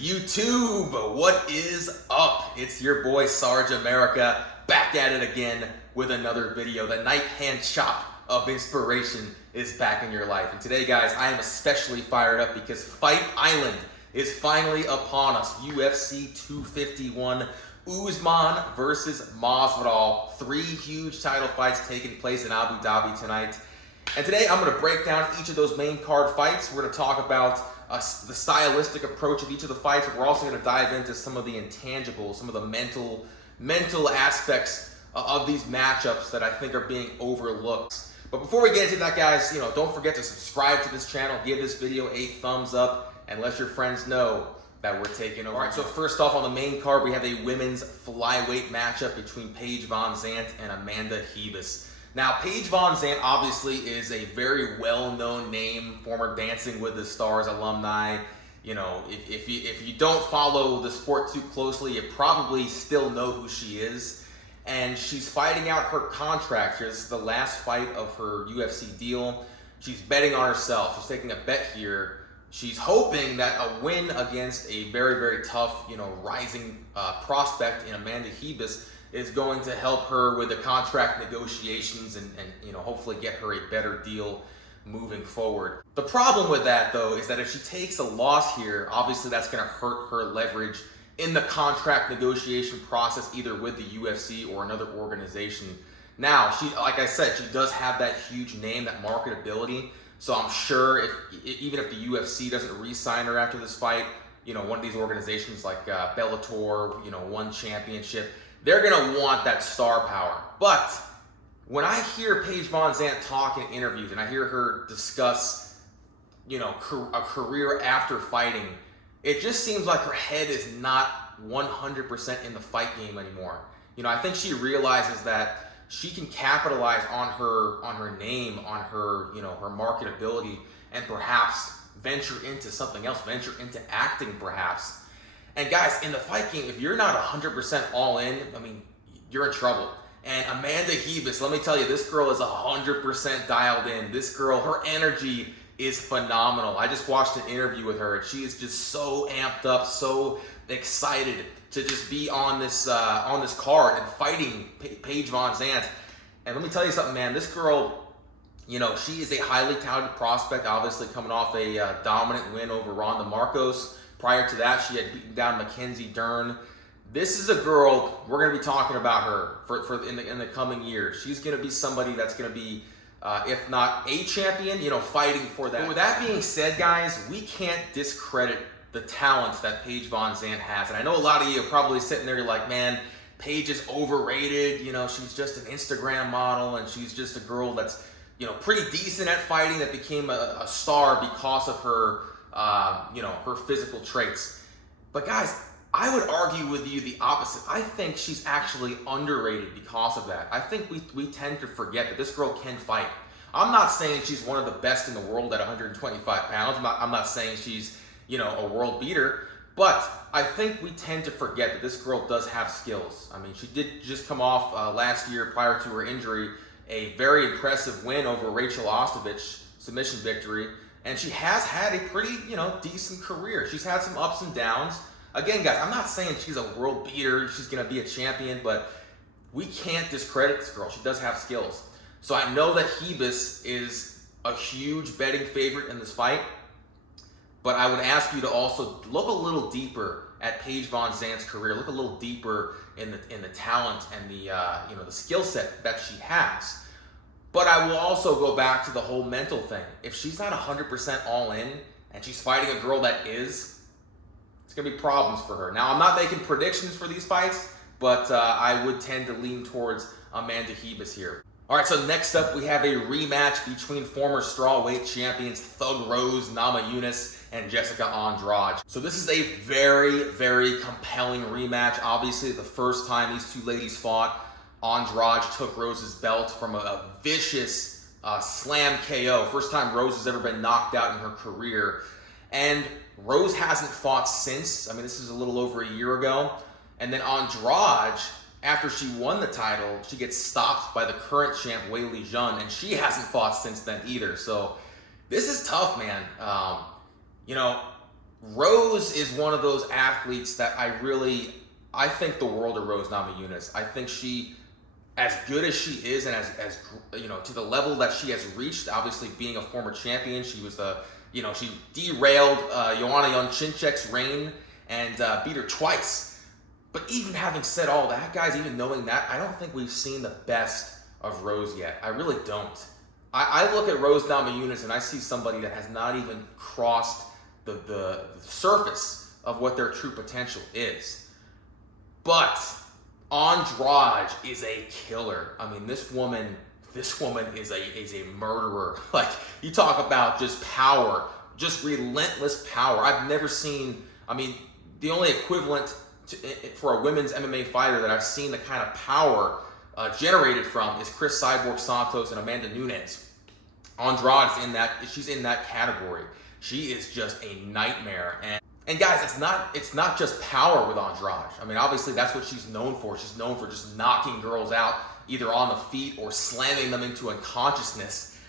YouTube, what is up? It's your boy Sarge America, back at it again with another video. The knife hand chop of inspiration is back in your life. And today, guys, I am especially fired up because Fight Island is finally upon us. UFC 251, Usman versus Masvidal. 3 huge title fights taking place in Abu Dhabi tonight. And today I'm going to break down each of those main card fights. We're going to talk about the stylistic approach of each of the fights. We're also going to dive into some of the intangibles, some of the mental aspects of these matchups that I think are being overlooked. But before we get into that, guys, don't forget to subscribe to this channel, give this video a thumbs up, and let your friends know that we're taking over. All right, so first off on the main card, we have a women's flyweight matchup between Paige VanZant and Amanda Ribas. Now, Paige VanZant obviously is a very well-known name, former Dancing with the Stars alumni. If you don't follow the sport too closely, you probably still know who she is. And she's fighting out her contract. This is the last fight of her UFC deal. She's betting on herself. She's taking a bet here. She's hoping that a win against a very, very tough, rising prospect in Amanda Ribas is going to help her with the contract negotiations and hopefully get her a better deal moving forward. The problem with that, though, is that if she takes a loss here, obviously that's going to hurt her leverage in the contract negotiation process, either with the UFC or another organization. Now, like I said, she does have that huge name, that marketability. So I'm sure even if the UFC doesn't re-sign her after this fight, one of these organizations like Bellator, One Championship, they're going to want that star power. But when I hear Paige VanZant talk in interviews and I hear her discuss, a career after fighting, it just seems like her head is not 100% in the fight game anymore. I think she realizes that she can capitalize on her name, on her, her marketability, and perhaps venture into something else, venture into acting perhaps. And guys, in the fight game, if you're not 100% all in, you're in trouble. And Amanda Ribas, let me tell you, this girl is 100% dialed in. This girl, her energy is phenomenal. I just watched an interview with her, and she is just so amped up, so excited to just be on this card and fighting Paige VanZant. And let me tell you something, man. This girl, she is a highly talented prospect, obviously coming off a dominant win over Ronda Marcos. Prior to that, she had beaten down Mackenzie Dern. This is a girl, we're going to be talking about her in the coming years. She's going to be somebody that's going to be, if not a champion, fighting for that. But with that being said, guys, we can't discredit the talent that Paige VanZant has. And I know a lot of you are probably sitting there like, man, Paige is overrated. She's just an Instagram model, and she's just a girl that's, pretty decent at fighting, that became a star because of her her physical traits. But guys, I would argue with you the opposite. I think she's actually underrated because of that. I think we tend to forget that this girl can fight. I'm not saying she's one of the best in the world at 125 pounds. I'm not saying she's, a world beater, but I think we tend to forget that this girl does have skills. She did just come off last year, prior to her injury, a very impressive win over Rachel Ostovich, submission victory. And she has had a pretty, decent career. She's had some ups and downs. Again, guys, I'm not saying she's a world beater, she's going to be a champion, but we can't discredit this girl. She does have skills. So I know that Ribas is a huge betting favorite in this fight, but I would ask you to also look a little deeper at Paige VanZant's career. Look a little deeper in the talent and the skill set that she has. But I will also go back to the whole mental thing. If she's not 100% all in and she's fighting a girl that is, it's going to be problems for her. Now, I'm not making predictions for these fights, but I would tend to lean towards Amanda Ribas here. All right, so next up, we have a rematch between former strawweight champions Thug Rose Namajunas and Jessica Andrade. So this is a very, very compelling rematch. Obviously, the first time these two ladies fought, Andrade took Rose's belt from a vicious slam KO. First time Rose has ever been knocked out in her career. And Rose hasn't fought since. This is a little over a year ago. And then Andrade, after she won the title, she gets stopped by the current champ, Weili Zhang, and she hasn't fought since then either. So this is tough, man. Rose is one of those athletes that I think the world of Rose Namajunas. I think she, as good as she is, and as to the level that she has reached, obviously being a former champion, she was she derailed Joanna Jędrzejczyk's reign and beat her twice. But even having said all that, guys, even knowing that, I don't think we've seen the best of Rose yet. I really don't. I look at Rose Namajunas and I see somebody that has not even crossed the surface of what their true potential is. But Andrade is a killer. I mean, this woman is a murderer. Like, you talk about just power, just relentless power. I've never seen, I mean, the only equivalent for a women's MMA fighter that I've seen the kind of power generated from is Chris Cyborg Santos and Amanda Nunes. Andrade is she's in that category. She is just a nightmare. And guys, it's not just power with Andrade. I mean, obviously that's what she's known for. She's known for just knocking girls out either on the feet or slamming them into unconsciousness,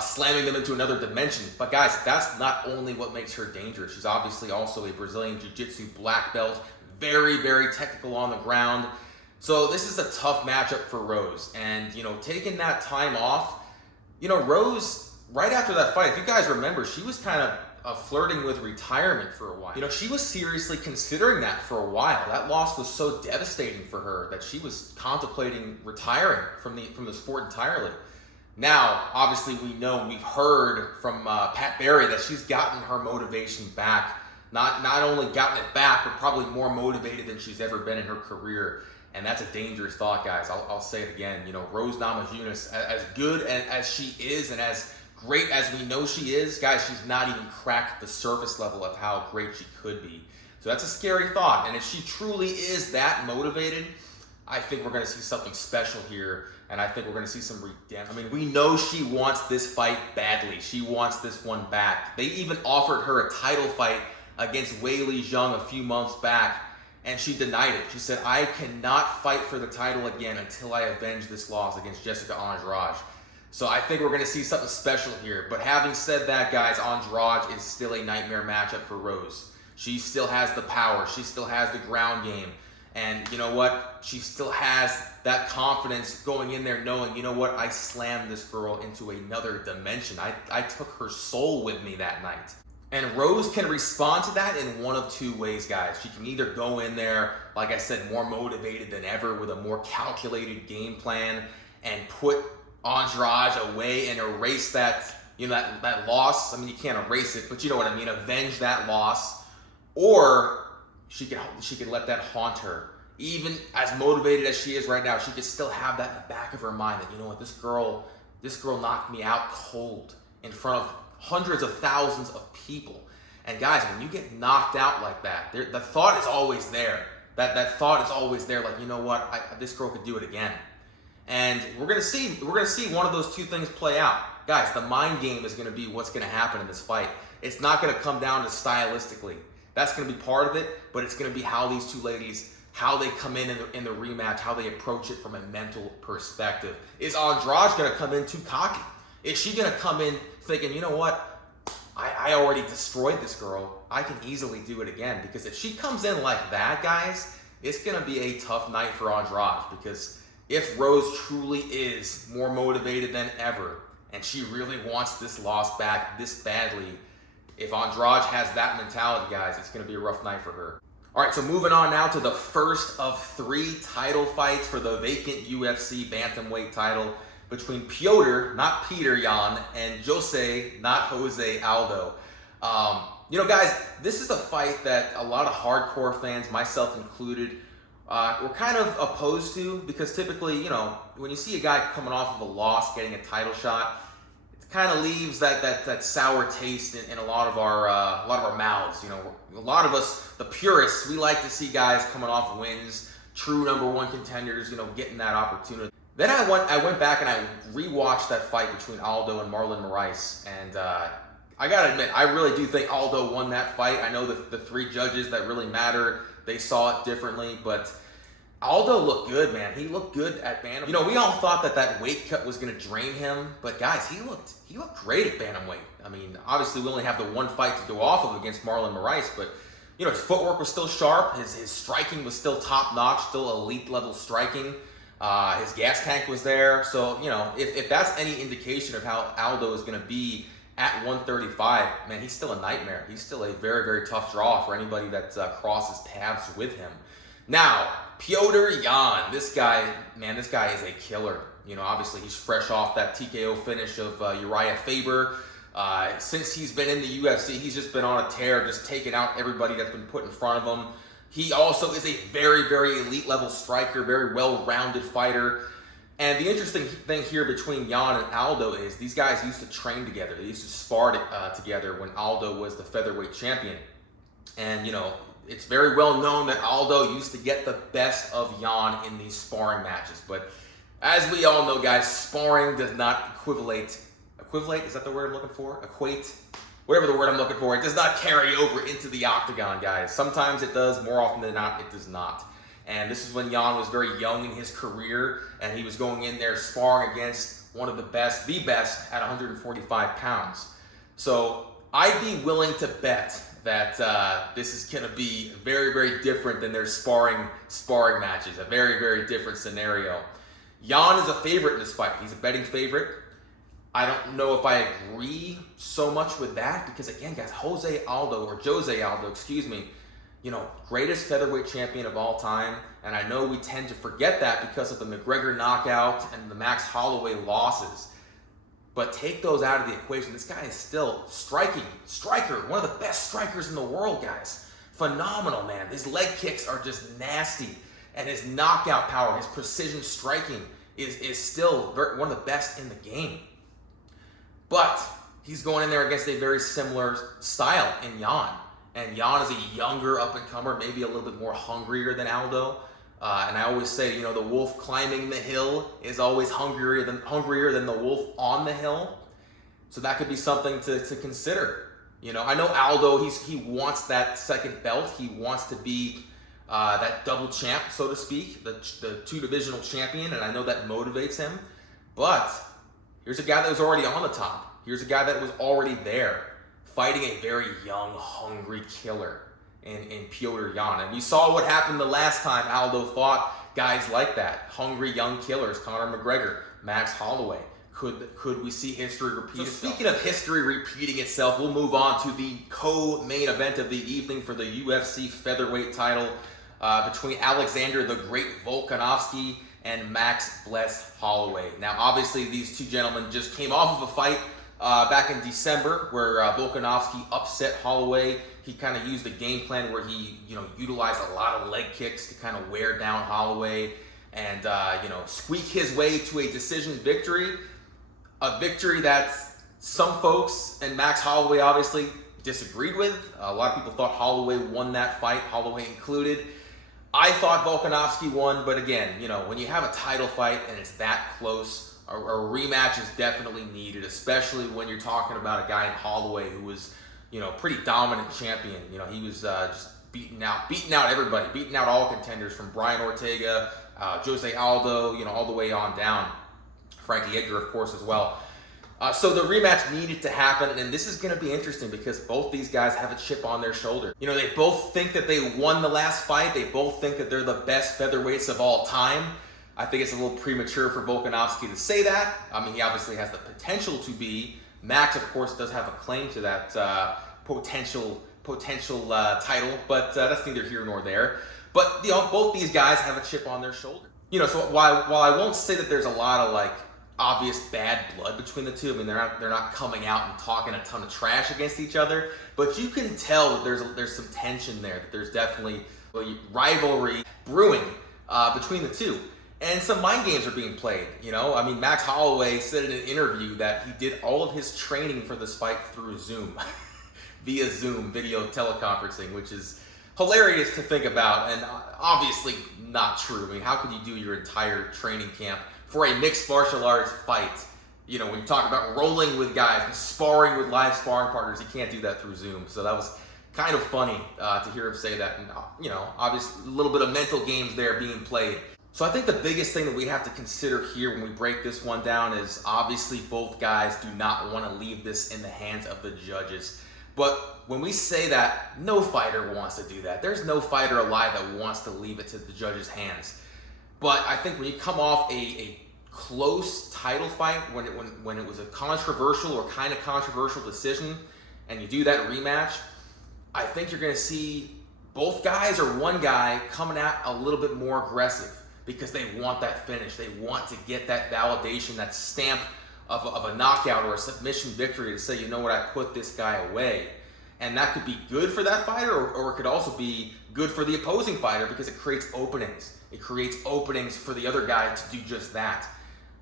slamming them into another dimension. But guys, that's not only what makes her dangerous. She's obviously also a Brazilian Jiu-Jitsu black belt, very, very technical on the ground. So this is a tough matchup for Rose. And, taking that time off, Rose, right after that fight, if you guys remember, she was kind of flirting with retirement for a while. She was seriously considering that for a while. That loss was so devastating for her that she was contemplating retiring from the sport entirely. Now, obviously, we've heard from Pat Barry that she's gotten her motivation back. Not only gotten it back, but probably more motivated than she's ever been in her career. And that's a dangerous thought, guys. I'll say it again. Rose Namajunas, as good as she is and as great as we know she is, guys, she's not even cracked the surface level of how great she could be. So that's a scary thought. And if she truly is that motivated, I think we're going to see something special here. And I think we're going to see some redemption. I mean, we know she wants this fight badly. She wants this one back. They even offered her a title fight against Weili Zhang a few months back, and she denied it. She said, I cannot fight for the title again until I avenge this loss against Jessica Andrade. So I think we're going to see something special here. But having said that, guys, Andrade is still a nightmare matchup for Rose. She still has the power. She still has the ground game. And you know what? She still has that confidence going in there knowing, I slammed this girl into another dimension. I took her soul with me that night. And Rose can respond to that in one of two ways, guys. She can either go in there, like I said, more motivated than ever with a more calculated game plan and put Andrade away and erase that loss. I mean, you can't erase it, but you know what I mean. Avenge that loss. Or she could let that haunt her. Even as motivated as she is right now, she could still have that in the back of her mind that, this girl knocked me out cold in front of hundreds of thousands of people. And guys, when you get knocked out like that, the thought is always there. That thought is always there, like, this girl could do it again. And we're gonna see one of those two things play out. Guys, the mind game is gonna be what's gonna happen in this fight. It's not gonna come down to stylistically. That's gonna be part of it, but it's gonna be how these two ladies, how they come in the rematch, how they approach it from a mental perspective. Is Andrade gonna come in too cocky? Is she gonna come in thinking, I already destroyed this girl, I can easily do it again? Because if she comes in like that, guys, it's gonna be a tough night for Andrade. Because if Rose truly is more motivated than ever, and she really wants this loss back this badly, if Andrade has that mentality, guys, it's gonna be a rough night for her. All right, so moving on now to the first of 3 title fights for the vacant UFC bantamweight title between Piotr, not Peter Yan, and Jose, not Jose Aldo. Guys, this is a fight that a lot of hardcore fans, myself included, were kind of opposed to, because typically, when you see a guy coming off of a loss, getting a title shot, it kind of leaves that sour taste in a lot of our mouths. A lot of us, the purists, we like to see guys coming off wins, true #1 contenders, getting that opportunity. Then I went back and I rewatched that fight between Aldo and Marlon Moraes, and I gotta admit, I really do think Aldo won that fight. I know the 3 judges that really matter, they saw it differently, but Aldo looked good, man. He looked good at bantamweight. You know, we all thought that weight cut was going to drain him, but guys, he looked great at bantamweight. I mean, obviously we only have the one fight to go off of against Marlon Moraes, but you know, his footwork was still sharp. His striking was still top notch, still elite level striking. His gas tank was there. So, you know, if that's any indication of how Aldo is going to be at 135, man, he's still a nightmare. He's still a very, very tough draw for anybody that crosses paths with him. Now, Petr Yan, this guy, man, this guy is a killer. You know, obviously he's fresh off that TKO finish of Uriah Faber. Since he's been in the UFC, he's just been on a tear, just taking out everybody that's been put in front of him. He also is a very, very elite level striker, very well-rounded fighter. And the interesting thing here between Yan and Aldo is these guys used to train together. They used to spar together when Aldo was the featherweight champion. And, you know, it's very well known that Aldo used to get the best of Yan in these sparring matches. But as we all know, guys, sparring does not equate, is that the word I'm looking for? Equate? Whatever the word I'm looking for. It does not carry over into the octagon, guys. Sometimes it does, more often than not, it does not. And this is when Yan was very young in his career, and he was going in there sparring against one of the best at 145 pounds. So I'd be willing to bet that this is going to be very, very different than their sparring matches. A very, very different scenario. Yan is a favorite in this fight. He's a betting favorite. I don't know if I agree so much with that because, again, guys, Jose Aldo, excuse me, you know, greatest featherweight champion of all time. And I know we tend to forget that because of the McGregor knockout and the Max Holloway losses. But take those out of the equation. This guy is still striker, one of the best strikers in the world, guys. Phenomenal, man. His leg kicks are just nasty. And his knockout power, his precision striking is still one of the best in the game. But he's going in there against a very similar style in Yan. And Yan is a younger up-and-comer, maybe a little bit more hungrier than Aldo. And I always say, you know, the wolf climbing the hill is always hungrier than the wolf on the hill. So that could be something to consider. You know, I know Aldo, he wants that second belt. He wants to be that double champ, so to speak, the two-divisional champion, and I know that motivates him. But here's a guy that was already on the top. Here's a guy that was already there, fighting a very young, hungry killer in Petr Yan. And we saw what happened the last time Aldo fought guys like that, hungry young killers, Conor McGregor, Max Holloway. Could we see history repeat itself? Speaking of history repeating itself, we'll move on to the co-main event of the evening for the UFC featherweight title between Alexander the Great Volkanovski and Max Bless Holloway. Now, obviously, these two gentlemen just came off of a fight back in December where Volkanovski upset Holloway. He kind of used a game plan where he, you know, utilized a lot of leg kicks to kind of wear down Holloway and, you know, squeak his way to a decision victory. A victory that some folks and Max Holloway obviously disagreed with. A lot of people thought Holloway won that fight, Holloway included. I thought Volkanovski won, but again, you know, when you have a title fight and it's that close, a rematch is definitely needed, especially when you're talking about a guy in Holloway who was, you know, pretty dominant champion. You know, he was just beating out everybody, beating out all contenders from Brian Ortega, Jose Aldo, you know, all the way on down. Frankie Edgar, of course, as well. So the rematch needed to happen, and this is going to be interesting because both these guys have a chip on their shoulder. You know, they both think that they won the last fight. They both think that they're the best featherweights of all time. I think it's a little premature for Volkanovski to say that. I mean, he obviously has the potential to be. Max, of course, does have a claim to that potential title, but that's neither here nor there. But, you know, both these guys have a chip on their shoulder. You know, so while I won't say that there's a lot of, like, obvious bad blood between the two. I mean, they're not coming out and talking a ton of trash against each other, but you can tell that there's some tension there. That there's definitely rivalry brewing between the two, and some mind games are being played. You know, I mean, Max Holloway said in an interview that he did all of his training for this fight through Zoom, via Zoom video teleconferencing, which is hilarious to think about, and obviously not true. I mean, how could you do your entire training camp for a mixed martial arts fight? You know, when you talk about rolling with guys and sparring with live sparring partners, you can't do that through Zoom. So that was kind of funny to hear him say that. And, obviously a little bit of mental games there being played. So I think the biggest thing that we have to consider here when we break this one down is obviously both guys do not want to leave this in the hands of the judges. But when we say that, no fighter wants to do that. There's no fighter alive that wants to leave it to the judges' hands. But I think when you come off a close title fight, when it was a controversial or kind of controversial decision, and you do that rematch, I think you're going to see both guys or one guy coming out a little bit more aggressive because they want that finish. They want to get that validation, that stamp of a knockout or a submission victory to say, you know what, I put this guy away. And that could be good for that fighter, or it could also be good for the opposing fighter because it creates openings. It creates openings for the other guy to do just that.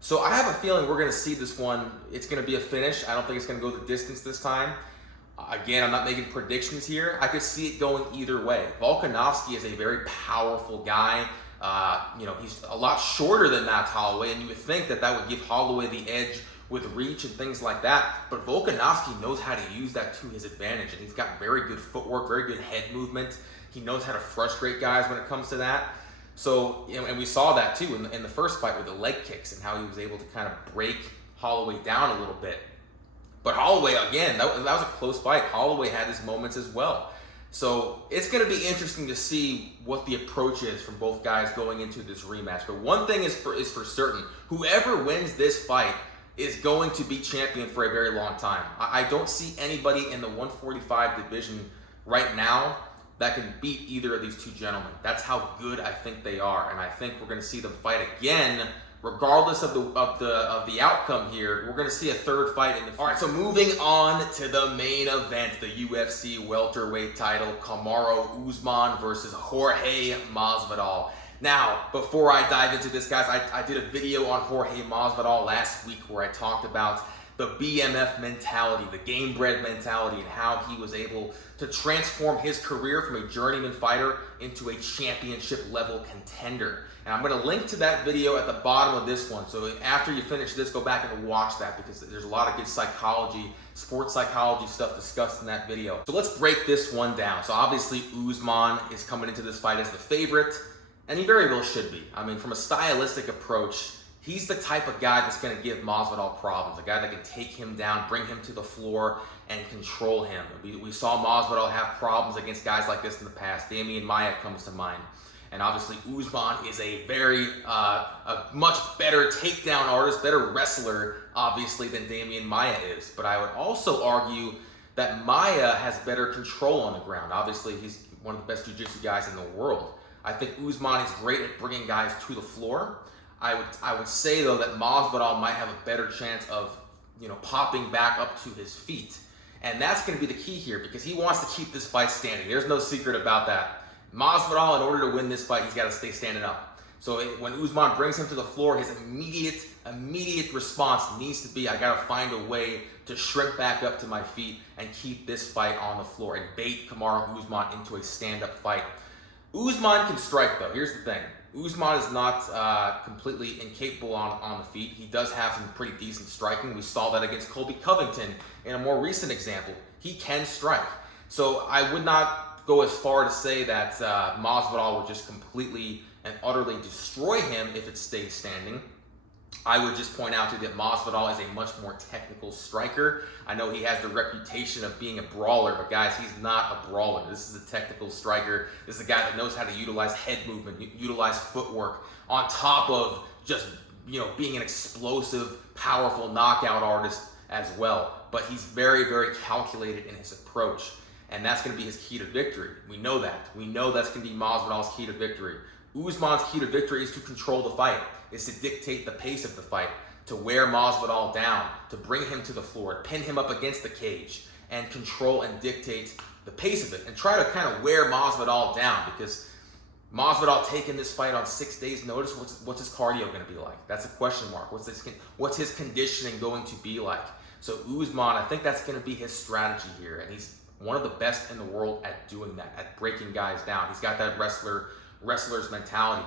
So I have a feeling we're going to see this one. It's going to be a finish. I don't think it's going to go the distance this time. Again, I'm not making predictions here. I could see it going either way. Volkanovski is a very powerful guy. He's a lot shorter than Max Holloway, and you would think that would give Holloway the edge with reach and things like that. But Volkanovski knows how to use that to his advantage, and he's got very good footwork, very good head movement. He knows how to frustrate guys when it comes to that. So, and we saw that too in the first fight with the leg kicks and how he was able to kind of break Holloway down a little bit. But Holloway, again, that was a close fight. Holloway had his moments as well. So it's going to be interesting to see what the approach is from both guys going into this rematch. But one thing is for certain: whoever wins this fight is going to be champion for a very long time. I don't see anybody in the 145 division right now that can beat either of these two gentlemen. That's how good I think they are, and I think we're going to see them fight again. Regardless of the outcome here, we're going to see a third fight in the future. All right, so moving on to the main event, the UFC welterweight title, Kamaru Usman versus Jorge Masvidal. Now, before I dive into this, guys, I did a video on Jorge Masvidal last week where I talked about the BMF mentality, the game-bred mentality, and how he was able to transform his career from a journeyman fighter into a championship-level contender. And I'm going to link to that video at the bottom of this one. So after you finish this, go back and watch that because there's a lot of good psychology, sports psychology stuff discussed in that video. So let's break this one down. So obviously Usman is coming into this fight as the favorite, and he very well should be. I mean, from a stylistic approach, he's the type of guy that's going to give Masvidal problems, a guy that can take him down, bring him to the floor, and control him. We saw Masvidal have problems against guys like this in the past. Damian Maia comes to mind. And obviously Usman is a a much better takedown artist, better wrestler, obviously, than Damian Maia is. But I would also argue that Maia has better control on the ground. Obviously, he's one of the best jiu-jitsu guys in the world. I think Usman is great at bringing guys to the floor. I would say, though, that Masvidal might have a better chance of, popping back up to his feet. And that's going to be the key here because he wants to keep this fight standing. There's no secret about that. Masvidal, in order to win this fight, he's got to stay standing up. So when Usman brings him to the floor, his immediate response needs to be, I got to find a way to shrink back up to my feet and keep this fight on the floor and bait Kamaru Usman into a stand-up fight. Usman can strike, though. Here's the thing. Usman is not completely incapable on the feet. He does have some pretty decent striking. We saw that against Colby Covington in a more recent example. He can strike. So I would not go as far to say that Masvidal would just completely and utterly destroy him if it stays standing. I would just point out to you that Masvidal is a much more technical striker. I know he has the reputation of being a brawler, but guys, he's not a brawler. This is a technical striker. This is a guy that knows how to utilize head movement, utilize footwork, on top of just, being an explosive, powerful knockout artist as well. But he's very, very calculated in his approach. And that's going to be his key to victory. We know that. We know that's going to be Masvidal's key to victory. Usman's key to victory is to control the fight, is to dictate the pace of the fight, to wear Masvidal down, to bring him to the floor, to pin him up against the cage, and control and dictate the pace of it, and try to kind of wear Masvidal down, because Masvidal taking this fight on 6 days' notice, what's his cardio going to be like? That's a question mark. What's his conditioning going to be like? So Usman, I think that's going to be his strategy here, and he's one of the best in the world at doing that, at breaking guys down. He's got that wrestler's mentality.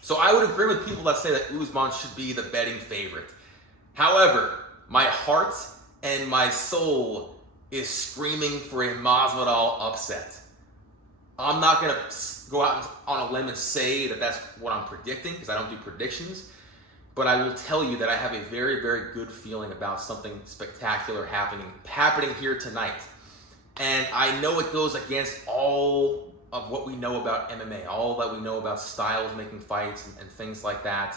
So I would agree with people that say that Usman should be the betting favorite. However, my heart and my soul is screaming for a Masvidal upset. I'm not going to go out on a limb and say that that's what I'm predicting, because I don't do predictions. But I will tell you that I have a very, very good feeling about something spectacular happening here tonight. And I know it goes against all of what we know about MMA, all that we know about styles making fights and things like that.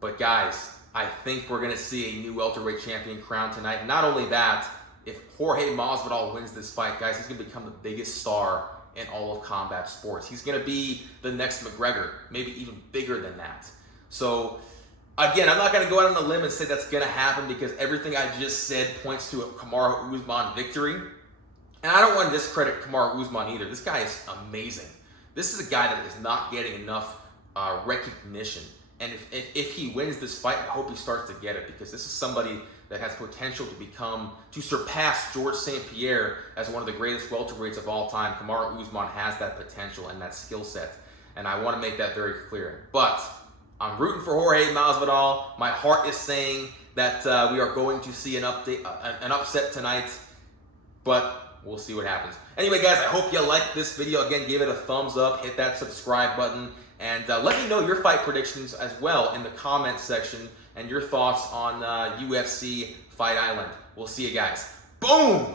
But guys, I think we're going to see a new welterweight champion crowned tonight. And not only that, if Jorge Masvidal wins this fight, guys, he's going to become the biggest star in all of combat sports. He's going to be the next McGregor, maybe even bigger than that. So, again, I'm not going to go out on a limb and say that's going to happen, because everything I just said points to a Kamaru Usman victory. And I don't want to discredit Kamaru Usman either. This guy is amazing. This is a guy that is not getting enough recognition. And if he wins this fight, I hope he starts to get it, because this is somebody that has potential to surpass George St. Pierre as one of the greatest welterweights of all time. Kamaru Usman has that potential and that skill set. And I want to make that very clear. But I'm rooting for Jorge Masvidal. My heart is saying that we are going to see an upset tonight. But we'll see what happens. Anyway, guys, I hope you liked this video. Again, give it a thumbs up, hit that subscribe button, and let me know your fight predictions as well in the comments section, and your thoughts on UFC Fight Island. We'll see you guys. Boom!